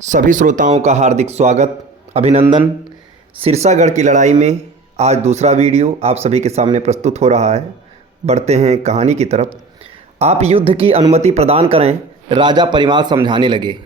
सभी श्रोताओं का हार्दिक स्वागत, अभिनंदन। सिरसागढ़ की लड़ाई में आज दूसरा वीडियो आप सभी के सामने प्रस्तुत हो रहा है। बढ़ते हैं कहानी की तरफ। आप युद्ध की अनुमति प्रदान करें, राजा परिमाल समझाने लगे।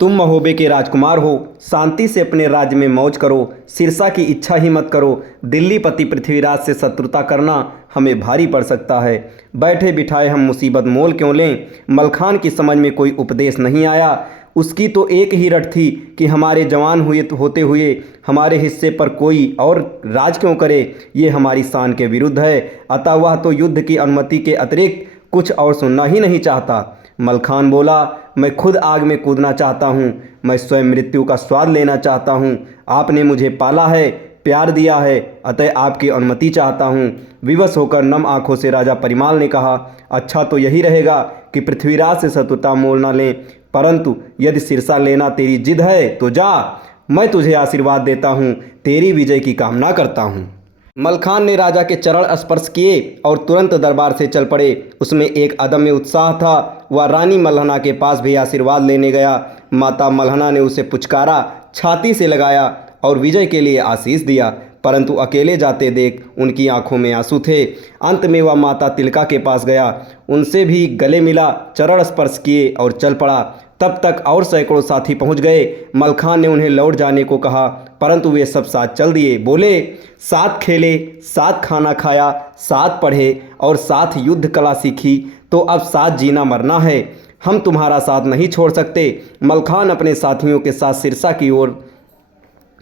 तुम महोबे के राजकुमार हो, शांति से अपने राज्य में मौज करो, सिरसा की इच्छा ही मत करो। दिल्ली पति पृथ्वीराज से शत्रुता करना हमें भारी पड़ सकता है। बैठे बिठाए हम मुसीबत मोल क्यों लें। मलखान की समझ में कोई उपदेश नहीं आया। उसकी तो एक ही रट थी कि हमारे जवान होते हुए हमारे हिस्से पर कोई और राज क्यों करे। ये हमारी शान के विरुद्ध है। अतः वह तो युद्ध की अनुमति के अतिरिक्त कुछ और सुनना ही नहीं चाहता। मलखान बोला, मैं खुद आग में कूदना चाहता हूँ। मैं स्वयं मृत्यु का स्वाद लेना चाहता हूँ। आपने मुझे पाला है, प्यार दिया है, अतः आपकी अनुमति चाहता हूँ। विवश होकर नम आंखों से राजा परिमाल ने कहा, अच्छा तो यही रहेगा कि पृथ्वीराज से शत्रुता मोल न लें, परंतु यदि सिरसा लेना तेरी जिद है तो जा। मैं तुझे आशीर्वाद देता हूँ, तेरी विजय की कामना करता हूँ। मलखान ने राजा के चरण स्पर्श किए और तुरंत दरबार से चल पड़े। उसमें एक अदम्य उत्साह था। वह रानी मल्हना के पास भी आशीर्वाद लेने गया। माता मल्हना ने उसे पुचकारा, छाती से लगाया और विजय के लिए आशीष दिया, परंतु अकेले जाते देख उनकी आंखों में आंसू थे। अंत में वह माता तिलका के पास गया, उनसे भी गले मिला, चरण स्पर्श किए और चल पड़ा। तब तक और सैकड़ों साथी पहुंच गए। मलखान ने उन्हें लौट जाने को कहा, परंतु वे सब साथ चल दिए। बोले, साथ खेले, साथ खाना खाया, साथ पढ़े और साथ युद्ध कला सीखी, तो अब साथ जीना मरना है। हम तुम्हारा साथ नहीं छोड़ सकते। मलखान अपने साथियों के साथ सिरसा की ओर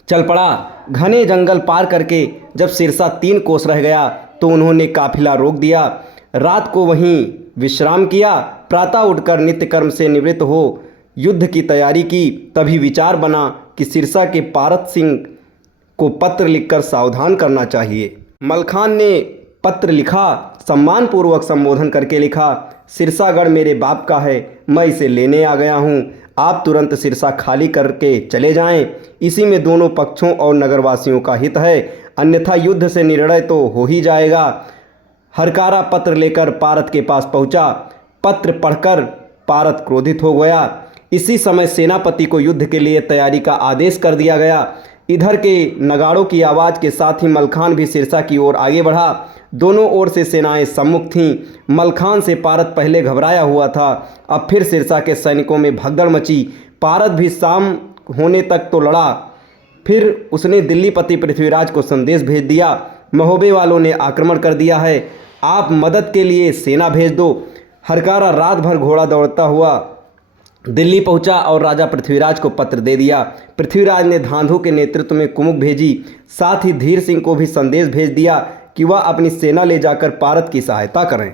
चल पड़ा। घने जंगल पार करके जब सिरसा 3 कोस रह गया तो उन्होंने काफिला रोक दिया। रात को वहीं विश्राम किया। प्रातः उठकर नित्य कर्म से निवृत्त हो युद्ध की तैयारी की। तभी विचार बना कि सिरसा के पारत सिंह को पत्र लिखकर सावधान करना चाहिए। मलखान ने पत्र लिखा, सम्मानपूर्वक संबोधन करके लिखा, सिरसागढ़ मेरे बाप का है, मैं इसे लेने आ गया हूँ। आप तुरंत सिरसा खाली करके चले जाएं। इसी में दोनों पक्षों और नगरवासियों का हित है, अन्यथा युद्ध से निर्णय तो हो ही जाएगा। हरकारा पत्र लेकर पारत के पास पहुंचा। पत्र पढ़कर पारत क्रोधित हो गया। इसी समय सेनापति को युद्ध के लिए तैयारी का आदेश कर दिया गया। इधर के नगाड़ों की आवाज़ के साथ ही मलखान भी सिरसा की ओर आगे बढ़ा। दोनों ओर से सेनाएं सम्मुख थीं। मलखान से पारत पहले घबराया हुआ था। अब फिर सिरसा के सैनिकों में भगदड़ मची। पारत भी शाम होने तक तो लड़ा, फिर उसने दिल्ली पति पृथ्वीराज को संदेश भेज दिया, महोबे वालों ने आक्रमण कर दिया है, आप मदद के लिए सेना भेज दो। हरकारा रात भर घोड़ा दौड़ता हुआ दिल्ली पहुंचा और राजा पृथ्वीराज को पत्र दे दिया। पृथ्वीराज ने धांधु के नेतृत्व में कुमुक भेजी। साथ ही धीर सिंह को भी संदेश भेज दिया कि वह अपनी सेना ले जाकर पारत की सहायता करें।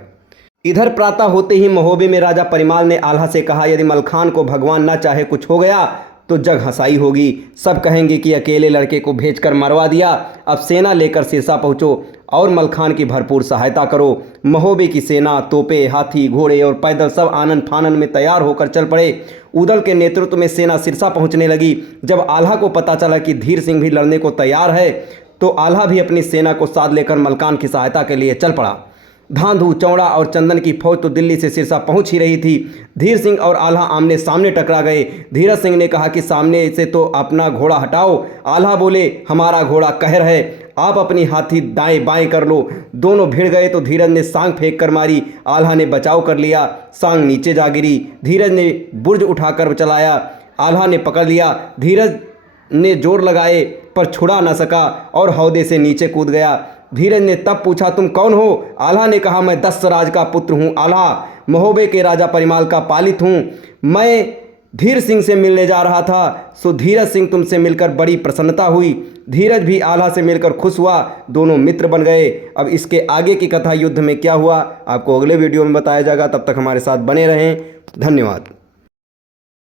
इधर प्रातः होते ही महोबे में राजा परिमाल ने आल्हा से कहा, यदि मलखान को भगवान न चाहे कुछ हो गया तो जग हंसाई होगी। सब कहेंगे कि अकेले लड़के को भेजकर मरवा दिया। अब सेना लेकर सिरसा पहुंचो और मलखान की भरपूर सहायता करो। महोबे की सेना, तोपे, हाथी, घोड़े और पैदल सब आनन फानन में तैयार होकर चल पड़े। उदल के नेतृत्व में सेना सिरसा पहुंचने लगी। जब आल्हा को पता चला कि धीर सिंह भी लड़ने को तैयार है तो आल्हा भी अपनी सेना को साथ लेकर मलखान की सहायता के लिए चल पड़ा। धांधु, चौड़ा और चंदन की फौज तो दिल्ली से सिरसा पहुंच ही रही थी। धीर सिंह और आल्हा आमने सामने टकरा गए। धीरज सिंह ने कहा कि सामने से तो अपना घोड़ा हटाओ। आल्हा बोले, हमारा घोड़ा कहर है, आप अपनी हाथी दाएं बाएं कर लो। दोनों भिड़ गए तो धीरज ने सांग फेंक कर मारी। आल्हा ने बचाव कर लिया, सांग नीचे जा गिरी। धीरज ने बुर्ज उठाकर चलाया, आल्हा ने पकड़ लिया। धीरज ने जोर लगाए पर छुड़ा न सका और हौदे से नीचे कूद गया। धीरज ने तब पूछा, तुम कौन हो? आल्हा ने कहा, मैं दशराज का पुत्र हूँ। आल्हा महोबे के राजा परिमाल का पालित हूँ। मैं धीर सिंह से मिलने जा रहा था, सो धीरज सिंह तुमसे मिलकर बड़ी प्रसन्नता हुई। धीरज भी आल्हा से मिलकर खुश हुआ। दोनों मित्र बन गए। अब इसके आगे की कथा युद्ध में क्या हुआ आपको अगले वीडियो में बताया जाएगा। तब तक हमारे साथ बने रहें। धन्यवाद।